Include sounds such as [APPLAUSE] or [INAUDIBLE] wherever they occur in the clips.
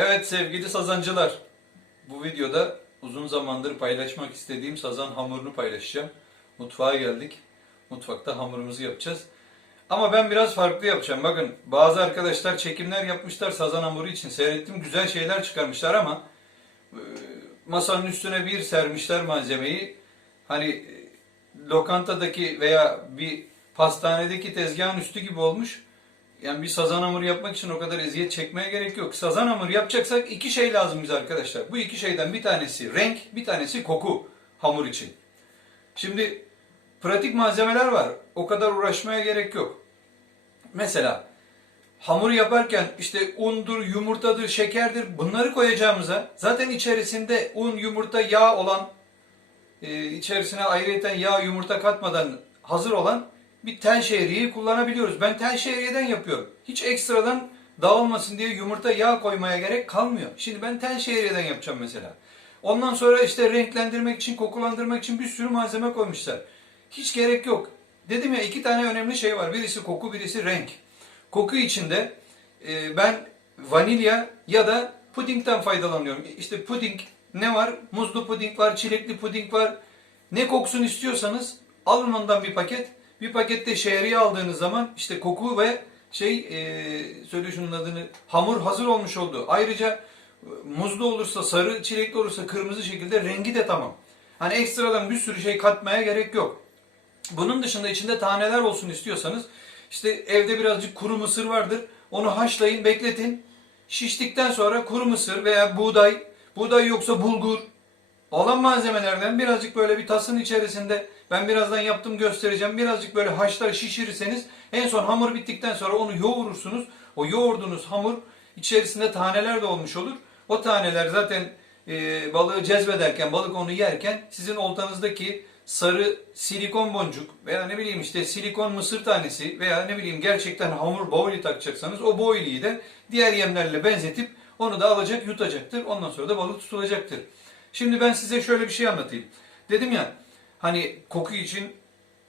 Evet sevgili sazancılar. Bu videoda uzun zamandır paylaşmak istediğim sazan hamurunu paylaşacağım. Mutfağa geldik. Mutfakta hamurumuzu yapacağız. Ama ben biraz farklı yapacağım. Bakın bazı arkadaşlar çekimler yapmışlar sazan hamuru için. Seyrettim güzel şeyler çıkarmışlar ama e, masanın üstüne bir sermişler malzemeyi. Hani e, lokantadaki veya bir pastanedeki tezgahın üstü gibi olmuş. Yani bir sazan hamuru yapmak için o kadar eziyet çekmeye gerek yok. Sazan hamuru yapacaksak iki şey lazım bize arkadaşlar. Bu iki şeyden bir tanesi renk, bir tanesi koku hamur için. Şimdi pratik malzemeler var. O kadar uğraşmaya gerek yok. Mesela hamur yaparken işte undur, yumurtadır, şekerdir bunları koyacağımıza zaten içerisinde un, yumurta, yağ olan e, içerisine ayrıyeten yağ, yumurta katmadan hazır olan bir tel şehriyeyi kullanabiliyoruz. Ben tel şehriyeden yapıyorum. Hiç ekstradan dağılmasın diye yumurta yağ koymaya gerek kalmıyor. Şimdi ben tel şehriyeden yapacağım mesela. Ondan sonra işte renklendirmek için, kokulandırmak için bir sürü malzeme koymuşlar. Hiç gerek yok. Dedim ya iki tane önemli şey var. Birisi koku, birisi renk. Koku içinde e, ben vanilya ya da pudingden faydalanıyorum. İşte puding ne var? Muzlu puding var, çilekli puding var. Ne kokusunu istiyorsanız alın ondan bir paket. Bir pakette şehriye aldığınız zaman işte koku ve şey e, söyle şunun adını hamur hazır olmuş oldu. Ayrıca e, muzlu olursa sarı, çilekli olursa kırmızı şekilde rengi de tamam. Hani ekstradan bir sürü şey katmaya gerek yok. Bunun dışında içinde taneler olsun istiyorsanız işte evde birazcık kuru mısır vardır. Onu haşlayın, bekletin. Şiştikten sonra kuru mısır veya buğday, buğday yoksa bulgur, olan malzemelerden birazcık böyle bir tasın içerisinde ben birazdan yaptım göstereceğim. Birazcık böyle haşlar şişirirseniz en son hamur bittikten sonra onu yoğurursunuz. O yoğurduğunuz hamur içerisinde taneler de olmuş olur. O taneler zaten e, balığı cezbederken, balık onu yerken sizin oltanızdaki sarı silikon boncuk veya ne bileyim işte silikon mısır tanesi veya ne bileyim gerçekten hamur boğuli takacaksanız o boğuliyi de diğer yemlerle benzetip onu da alacak yutacaktır. Ondan sonra da balık tutulacaktır. Şimdi ben size şöyle bir şey anlatayım. Dedim ya hani koku için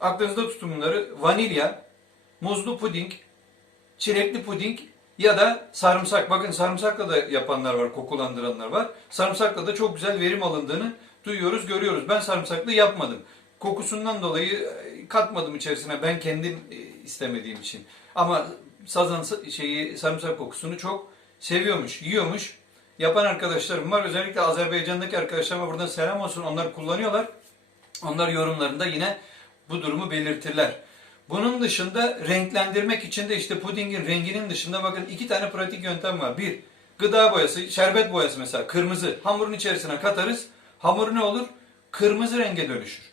aklınızda tutun bunları. Vanilya, muzlu puding, çilekli puding ya da sarımsak. Bakın sarımsakla da yapanlar var, kokulandıranlar var. Sarımsakla da çok güzel verim alındığını duyuyoruz, görüyoruz. Ben sarımsaklı yapmadım. Kokusundan dolayı e, katmadım içerisine ben kendim e, istemediğim için. Ama sazan şeyi sarımsak kokusunu çok seviyormuş, yiyormuş. Yapan arkadaşlarım var. Özellikle Azerbaycan'daki arkadaşlarıma buradan selam olsun. Onlar kullanıyorlar. Onlar yorumlarında yine bu durumu belirtirler. Bunun dışında renklendirmek için de işte pudingin renginin dışında bakın iki tane pratik yöntem var. Bir, gıda boyası, şerbet boyası mesela kırmızı. Hamurun içerisine katarız. Hamur ne olur? Kırmızı renge dönüşür.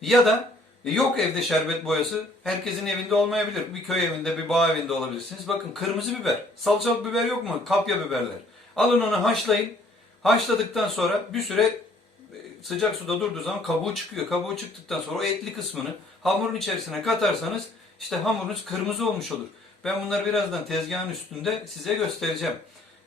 Ya da yok evde şerbet boyası. Herkesin evinde olmayabilir. Bir köy evinde, bir bağ evinde olabilirsiniz. Bakın kırmızı biber. Salçalı biber yok mu? Kapya biberler. Alın onu haşlayın. Haşladıktan sonra bir süre e, sıcak suda durduğu zaman kabuğu çıkıyor. Kabuğu çıktıktan sonra o etli kısmını hamurun içerisine katarsanız işte hamurunuz kırmızı olmuş olur. Ben bunları birazdan tezgahın üstünde size göstereceğim.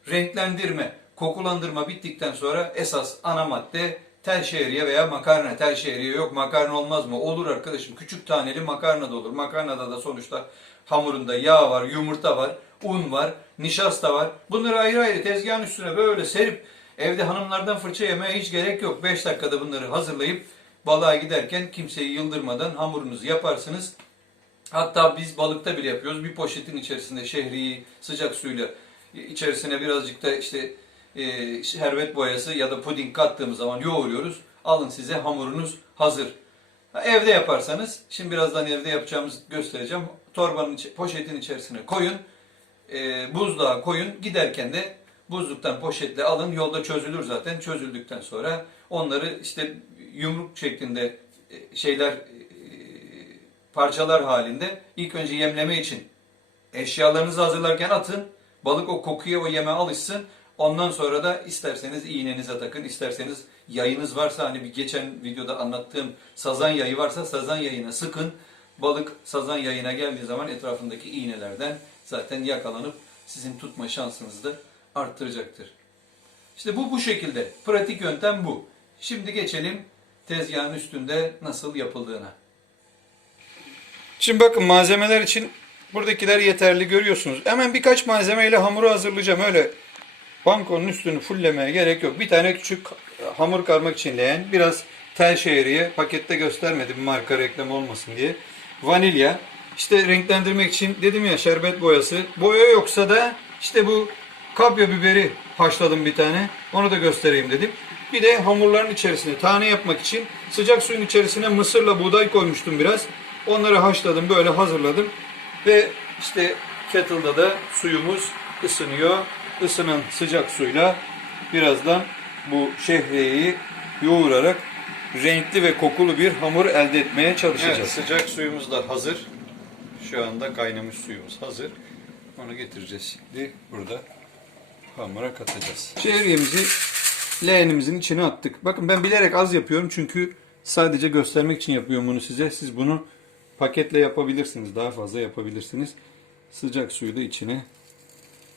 Renklendirme, kokulandırma bittikten sonra esas ana madde tel şehriye veya makarna. Tel şehriye yok makarna olmaz mı? Olur arkadaşım. Küçük taneli makarna da olur. Makarnada da sonuçta hamurunda yağ var, yumurta var, un var, nişasta var. Bunları ayrı ayrı tezgahın üstüne böyle serip evde hanımlardan fırça yemeye hiç gerek yok. 5 dakikada bunları hazırlayıp balığa giderken kimseyi yıldırmadan hamurunuzu yaparsınız. Hatta biz balıkta bile yapıyoruz. Bir poşetin içerisinde şehriyi sıcak suyla içerisine birazcık da işte e, şerbet boyası ya da puding kattığımız zaman yoğuruyoruz. Alın size hamurunuz hazır. Ha, Evde yaparsanız, şimdi birazdan evde yapacağımızı göstereceğim. Torbanın, poşetin içerisine koyun, e, buzluğa koyun. Giderken de buzluktan poşetle alın. Yolda çözülür zaten. Çözüldükten sonra onları işte yumruk şeklinde e, şeyler, e, parçalar halinde ilk önce yemleme için eşyalarınızı hazırlarken atın. Balık o kokuya, o yeme alışsın. Ondan sonra da isterseniz iğnenize takın, isterseniz yayınız varsa hani bir geçen videoda anlattığım sazan yayı varsa sazan yayına sıkın. Balık sazan yayına geldiği zaman etrafındaki iğnelerden zaten yakalanıp sizin tutma şansınızı da arttıracaktır. İşte bu bu şekilde. Pratik yöntem bu. Şimdi geçelim tezgahın üstünde nasıl yapıldığına. Şimdi bakın malzemeler için buradakiler yeterli görüyorsunuz. Hemen birkaç malzemeyle hamuru hazırlayacağım. Öyle Bankonun üstünü fullemeye gerek yok. Bir tane küçük hamur karmak için leğen, biraz tel şehriye, pakette göstermedim marka reklam olmasın diye. Vanilya, işte renklendirmek için dedim ya şerbet boyası. Boya yoksa da işte bu kapya biberi haşladım bir tane. Onu da göstereyim dedim. Bir de hamurların içerisine tane yapmak için sıcak suyun içerisine mısırla buğday koymuştum biraz. Onları haşladım böyle hazırladım. Ve işte kettle'da da suyumuz ısınıyor. Isınan sıcak suyla birazdan bu şehriyeyi yoğurarak renkli ve kokulu bir hamur elde etmeye çalışacağız. Evet, sıcak suyumuz da hazır. Şu anda kaynamış suyumuz hazır. Onu getireceğiz şimdi burada hamura katacağız. Şehriyemizi leğenimizin içine attık. Bakın ben bilerek az yapıyorum çünkü sadece göstermek için yapıyorum bunu size. Siz bunu paketle yapabilirsiniz. Daha fazla yapabilirsiniz. Sıcak suyu da içine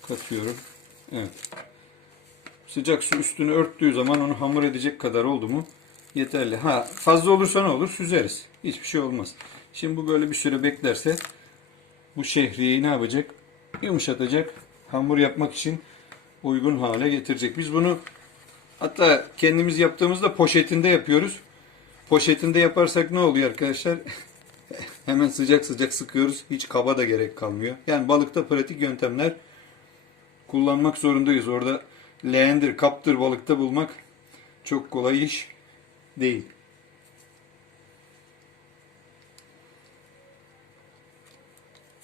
katıyorum. Evet. Sıcak su üstünü örttüğü zaman onu hamur edecek kadar oldu mu yeterli. Ha fazla olursa ne olur? Süzeriz. Hiçbir şey olmaz. Şimdi bu böyle bir süre beklerse bu şehriyeyi ne yapacak? Yumuşatacak. Hamur yapmak için uygun hale getirecek. Biz bunu hatta kendimiz yaptığımızda poşetinde yapıyoruz. Poşetinde yaparsak ne oluyor arkadaşlar? [LAUGHS] Hemen sıcak sıcak sıkıyoruz. Hiç kaba da gerek kalmıyor. Yani balıkta pratik yöntemler kullanmak zorundayız. Orada leğendir, kaptır balıkta bulmak çok kolay iş değil.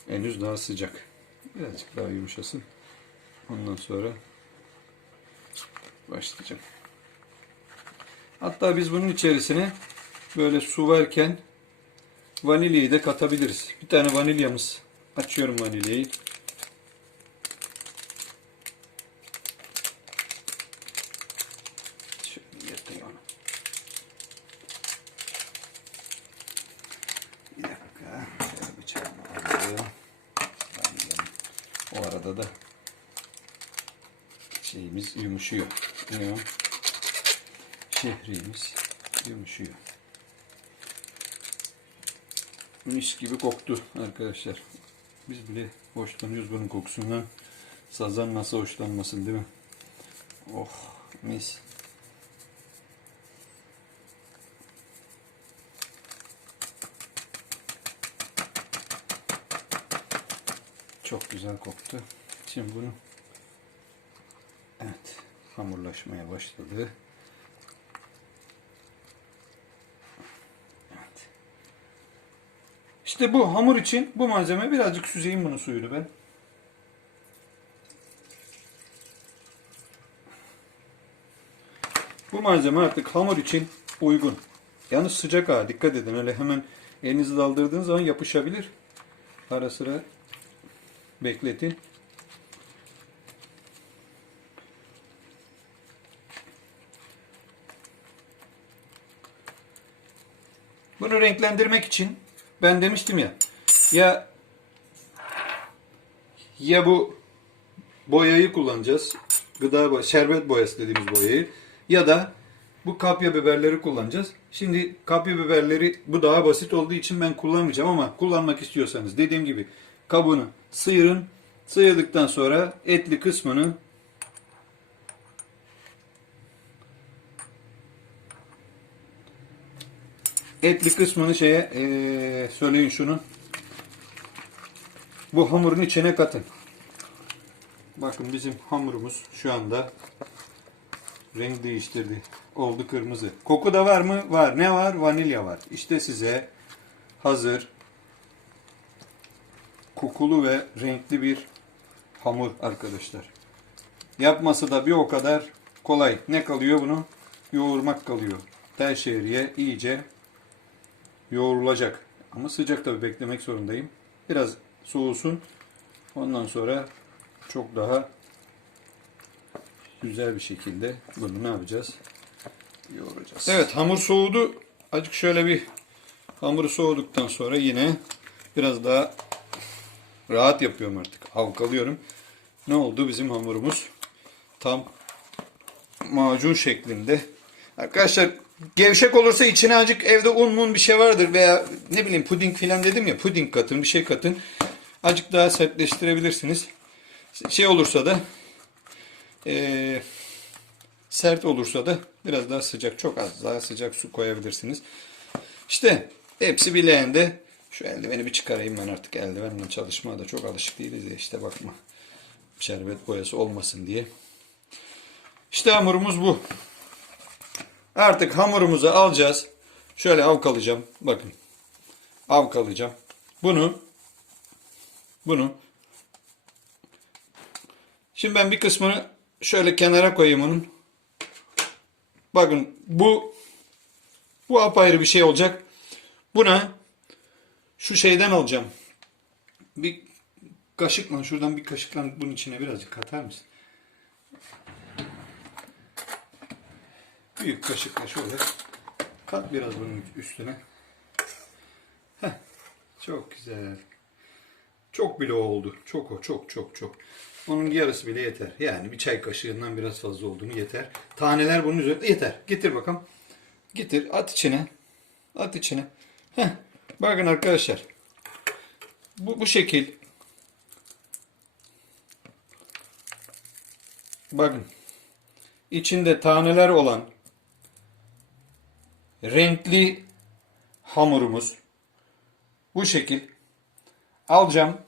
Henüz daha sıcak. Birazcık daha yumuşasın. Ondan sonra başlayacağım. Hatta biz bunun içerisine böyle su varken vanilyayı da katabiliriz. Bir tane vanilyamız. Açıyorum vanilyayı. Şöyle yatayım onu. Bir dakika. Şöyle bıçağımı alayım. Vanilyam. O arada da şeyimiz yumuşuyor. Ne o? Şehriyemiz yumuşuyor. Mis gibi koktu arkadaşlar. Biz bile hoşlanıyoruz bunun kokusundan. Sazan nasıl hoşlanmasın değil mi? Oh mis. Çok güzel koktu. Şimdi bunu evet hamurlaşmaya başladı. Evet. İşte bu hamur için bu malzeme birazcık süzeyim bunu suyunu ben. Bu malzeme artık hamur için uygun. Yalnız sıcak ha dikkat edin öyle hemen elinizi daldırdığınız zaman yapışabilir. Ara sıra bekletin. Bunu renklendirmek için ben demiştim ya ya ya bu boyayı kullanacağız. Gıda boy şerbet boyası dediğimiz boyayı ya da bu kapya biberleri kullanacağız. Şimdi kapya biberleri bu daha basit olduğu için ben kullanmayacağım ama kullanmak istiyorsanız dediğim gibi kabuğunu sıyırın. Sıyırdıktan sonra etli kısmını etli kısmını şeye eee, söyleyin şunun bu hamurun içine katın. Bakın bizim hamurumuz şu anda renk değiştirdi. Oldu kırmızı. Koku da var mı? Var. Ne var? Vanilya var. İşte size hazır kokulu ve renkli bir hamur arkadaşlar. Yapması da bir o kadar kolay. Ne kalıyor bunu? Yoğurmak kalıyor. Tel iyice yoğrulacak. Ama sıcak tabi beklemek zorundayım. Biraz soğusun. Ondan sonra çok daha güzel bir şekilde bunu ne yapacağız? Yoğuracağız. Evet hamur soğudu. Azıcık şöyle bir hamuru soğuduktan sonra yine biraz daha rahat yapıyorum artık. Halkalıyorum. Ne oldu bizim hamurumuz? Tam macun şeklinde. Arkadaşlar gevşek olursa içine azıcık evde un mun bir şey vardır veya ne bileyim puding filan dedim ya puding katın bir şey katın. Azıcık daha sertleştirebilirsiniz. Şey olursa da Ee, sert olursa da biraz daha sıcak, çok az daha sıcak su koyabilirsiniz. İşte hepsi bileğinde. Şu eldiveni bir çıkarayım ben artık eldivenle çalışmaya da çok alışık değiliz ya işte bakma. Şerbet boyası olmasın diye. İşte hamurumuz bu. Artık hamurumuzu alacağız. Şöyle avkalayacağım. Bakın. Avkalayacağım. Bunu bunu Şimdi ben bir kısmını şöyle kenara koyayım onun. Bakın bu bu apayrı bir şey olacak. Buna şu şeyden alacağım. Bir kaşıkla şuradan bir kaşıkla bunun içine birazcık katar mısın? Büyük kaşıkla şöyle kat biraz bunun üstüne. Heh, çok güzel. Çok bile oldu. Çok o, çok çok çok. Onun yarısı bile yeter. Yani bir çay kaşığından biraz fazla olduğunu yeter. Taneler bunun üzerinde yeter. Getir bakalım. Getir, at içine. At içine. Heh. Bakın arkadaşlar. Bu, bu şekil. Bakın. İçinde taneler olan renkli hamurumuz bu şekil alacağım.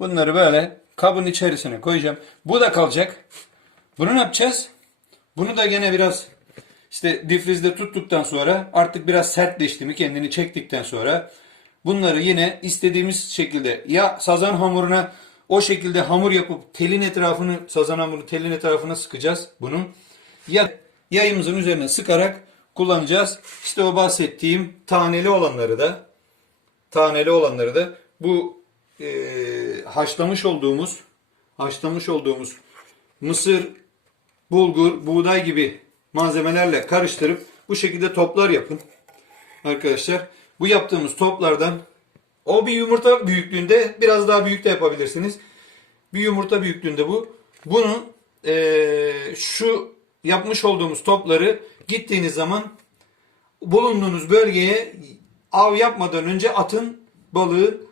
Bunları böyle kabın içerisine koyacağım. Bu da kalacak. Bunu ne yapacağız? Bunu da gene biraz işte difrizde tuttuktan sonra artık biraz sertleşti mi kendini çektikten sonra bunları yine istediğimiz şekilde ya sazan hamuruna o şekilde hamur yapıp telin etrafını sazan hamuru telin etrafına sıkacağız bunu. Ya yayımızın üzerine sıkarak kullanacağız. İşte o bahsettiğim taneli olanları da taneli olanları da bu e, haşlamış olduğumuz haşlamış olduğumuz mısır, bulgur, buğday gibi malzemelerle karıştırıp bu şekilde toplar yapın. Arkadaşlar bu yaptığımız toplardan o bir yumurta büyüklüğünde biraz daha büyük de yapabilirsiniz. Bir yumurta büyüklüğünde bu. Bunu e, şu yapmış olduğumuz topları gittiğiniz zaman bulunduğunuz bölgeye av yapmadan önce atın balığın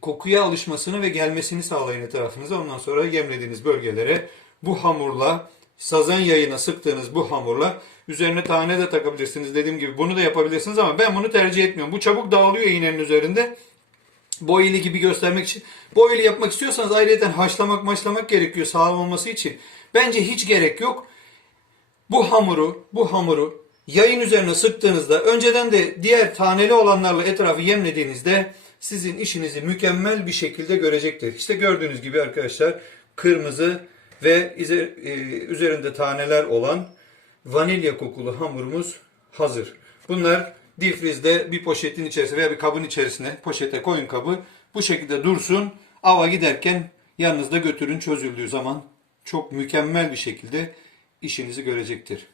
kokuya alışmasını ve gelmesini sağlayın etrafınıza. Ondan sonra yemlediğiniz bölgelere bu hamurla sazan yayına sıktığınız bu hamurla üzerine tane de takabilirsiniz. Dediğim gibi bunu da yapabilirsiniz ama ben bunu tercih etmiyorum. Bu çabuk dağılıyor iğnenin üzerinde. Boyili gibi göstermek için. Boyili yapmak istiyorsanız ayrıca haşlamak maşlamak gerekiyor sağlam olması için. Bence hiç gerek yok. Bu hamuru, bu hamuru yayın üzerine sıktığınızda önceden de diğer taneli olanlarla etrafı yemlediğinizde sizin işinizi mükemmel bir şekilde görecektir. İşte gördüğünüz gibi arkadaşlar kırmızı ve e, üzerinde taneler olan vanilya kokulu hamurumuz hazır. Bunlar difrizde bir poşetin içerisine veya bir kabın içerisine poşete koyun kabı. Bu şekilde dursun. Ava giderken yanınızda götürün çözüldüğü zaman çok mükemmel bir şekilde işinizi görecektir.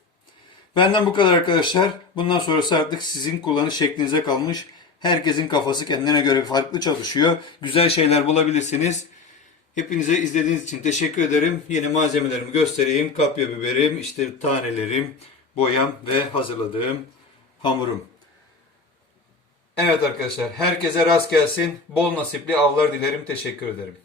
Benden bu kadar arkadaşlar. Bundan sonrası artık sizin kullanış şeklinize kalmış. Herkesin kafası kendine göre farklı çalışıyor. Güzel şeyler bulabilirsiniz. Hepinize izlediğiniz için teşekkür ederim. Yeni malzemelerimi göstereyim. Kapya biberim, işte tanelerim, boyam ve hazırladığım hamurum. Evet arkadaşlar, herkese rast gelsin. Bol nasipli avlar dilerim. Teşekkür ederim.